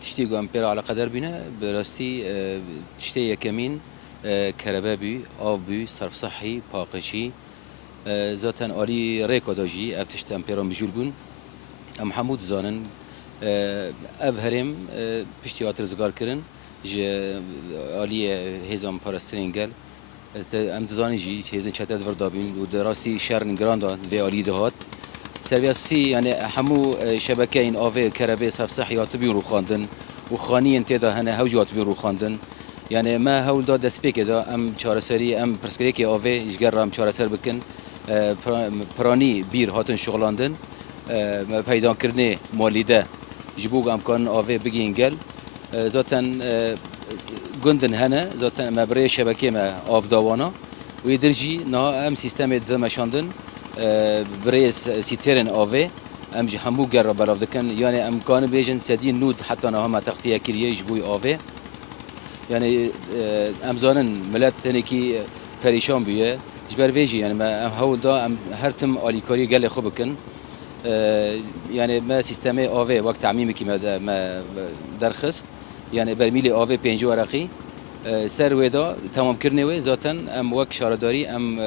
تشتی گام پر على قدر بینه براستی تشتی یکمین کربه بی آب بی صرف صحی پاکشی ذاتن آلی ریکاداجی افتشت امپیران بجول بون ام حمود زانن اف هرم پشتی آتر زگار کرن ج آلی هزام پارسترینگل ام دزانی جی هزین چتر وردابین و دراستی شهر گراندا به آلی دهات سرویاسی یعنی همو شبکه این آوه کربه صرف صحیات بی رو خواندن و خانی انتدا هنه هوجات بی رو خواندن یعنی ما هول دا دست پیک دا ام چهارسری ام پرسکری که آوه اجگر رام چهارسر بکن پرانی بیر هاتن شغلاندن پیدا کردن مالیده جبوگ امکان آوه بگین گل ذاتن گندن هنه ذاتن مبرای شبکه ما آف داوانا و درجی نه ام سیستم دمشاندن برای سیترن آوه ام جه همو گر را بلاف دکن یعنی امکان بیجن سدی نود حتی نه هم تختیه کریه جبوی آوه یعنی ام زانن ملت تنکی پریشان بیه جبر ویجی یعنی ما ام هول دا ام هر تم آلیکاری گل خوب بکن یعنی ما سیستم آوه وقت تعمیمی که ما درخست یعنی برمیل آوه 5 ورقی سر ودا تمام کرنه و ذاتن ام وک شارداری ام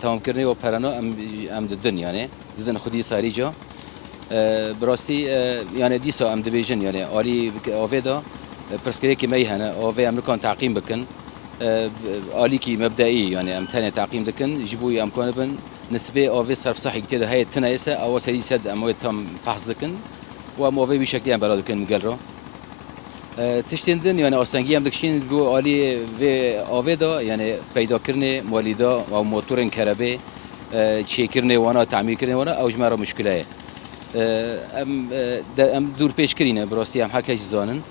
تمام کرنه و پرانا ام ددن یعنی ددن خودی ساری جا براستی یعنی دیسا ام دبیجن یعنی آلی آوه دا پرسکری که می هنه آوه ام نکان تعقیم بکن آلی کی مبدئی یعنی ام تنه تعقیم دکن جبوی امکان بن نسبه آوه صرف صحی کتیده های تنایسه او سری سد اموی تام فحص دکن و ام آوه بشکلی ام بلاد دکن مگل را تشتیندن یعنی آسنگی هم دکشین بو آلی و آوه دا یعنی پیدا کرنه مالیدا و موتورن کربه چی کرنه وانا تعمیر کرنه وانا اوج مرا مشکله ام دور پیش کرینه براستی هم هر کسی زانن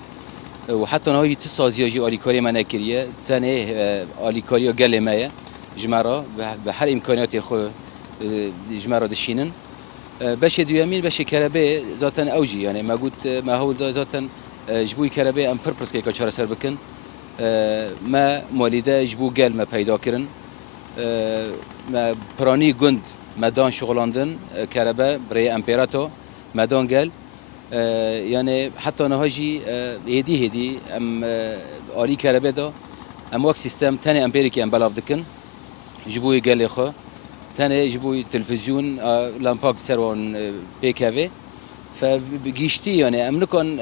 و حتی نهایی تسازیاجی آلیکاری من نکریه تنه آلیکاری گل مایه جمرا به هر امکانیات خو جمرا دشینن باشه دوامین باشه کربه ذاتن اوجی یعنی ما گوت ما هول دا ذاتن جبوی کربه ام پرپرس که کار سر بکن ما مالیده جبو گل ما پیدا کردن ما پرانی گند مدان شغلاندن کربه برای امپراتو مدان گل یعنی حتی نهاجی هدی ام آلی کربه دا ام وقت سیستم تنه امپریکی ام بلاف دکن جبوی گل خو تنه جبوی تلفزیون لامپاک سروان پیکوی فبگیشتی یعنی ام نکن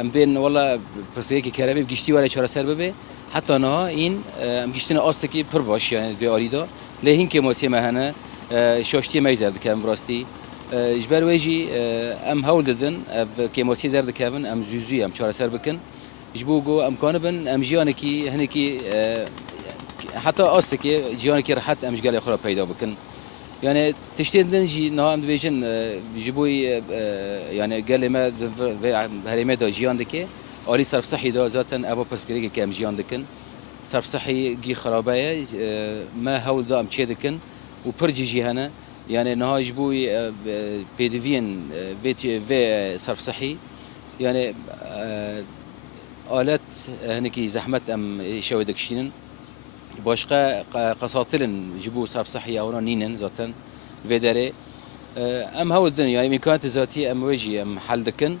ام بین والله پرسیه که کربه بگیشتی ولی چهار سر ببه حتی نه این ام گیشتن آستکی پر باش یعنی به آلی دا لهین که موسی مهنه شاشتی میزد که ام راستی جبر ویجی ام هول ددن که موسی درد کهون ام زوزی ام چهار سر بکن جبو گو ام کانبن ام جیانی کی هنی کی حتی آستکی جیانی کی راحت ام جگل خورا پیدا بکن یعنی تشتیندن جی نه ام دویجن جبوی یعنی گل ما هریمه دا جیان دکی آلی صرف صحی دا ذاتن ابا پسکری که ام جیان دکن صرف صحی گی خرابه ما هول دا ام چه دکن و پر جی هنه يعني نهاج بوي بيدفين في صرف صحي يعني آلات هنكي زحمت ام شوي دكشينن باشقا قساطلن جبو صرف صحي اونا نينن ذاتن في داري ام هو الدنيا يعني امكانات ذاتيه ام وجي ام حل دكن